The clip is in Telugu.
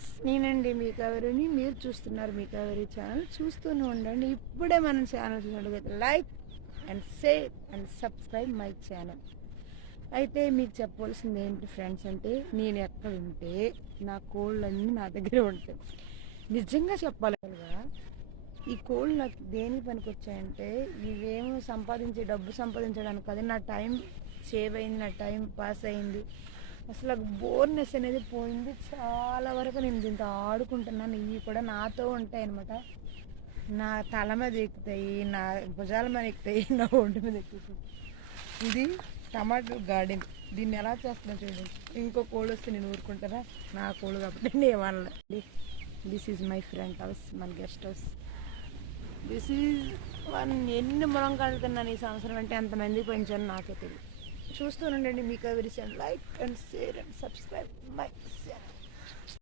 ఫ్రెండ్స్, నేనండి మీ కావేరిని. మీరు చూస్తున్నారు మీ కావేరి ఛానల్. చూస్తూనే ఉండండి. ఇప్పుడే మన ఛానల్ చూసినట్లయితే like and share and subscribe my channel. అయితే మీకు చెప్పవలసింది ఏంటి ఫ్రెండ్స్ అంటే, నేను ఎక్కడ ఉంటే నా కోళ్ళన్నీ నా దగ్గర ఉంటాయి. నిజంగా చెప్పాలిగా, ఈ కోళ్ళు నాకు దేనికి పనికి వచ్చాయంటే, ఇవేమో డబ్బు సంపాదించడానికి కాదు, నా టైం సేవ్ అయింది, నా టైం పాస్ అయింది. అసలు బోర్నెస్ అనేది పోయింది. చాలా వరకు నేను దీంతో ఆడుకుంటున్నాను. ఇవి కూడా నాతో ఉంటాయి అనమాట. నా తల మీద ఎక్కుతాయి, నా భుజాల మీద ఎక్కుతాయి, నా ఒంటి మీద ఎక్కుతాయి. ఇది టమాటో గార్డెన్. దీన్ని ఎలా చేస్తున్నా చూడండి. ఇంకో కోళ్ళు వస్తే నేను ఊరుకుంటారా? నా కోళ్ళు కాబట్టి నేను ఏమనలే. This is my friend house, మన గెస్ట్ హౌస్. దిస్ ఈజ్ ఎన్ని మురంకాయలు తిన్నాను ఈ సంవత్సరం అంటే ఎంతమందికి పెంచాను నాకే తెలియదు. చూస్తూనండి మీ Kaveri channel. Like and share and subscribe my channel.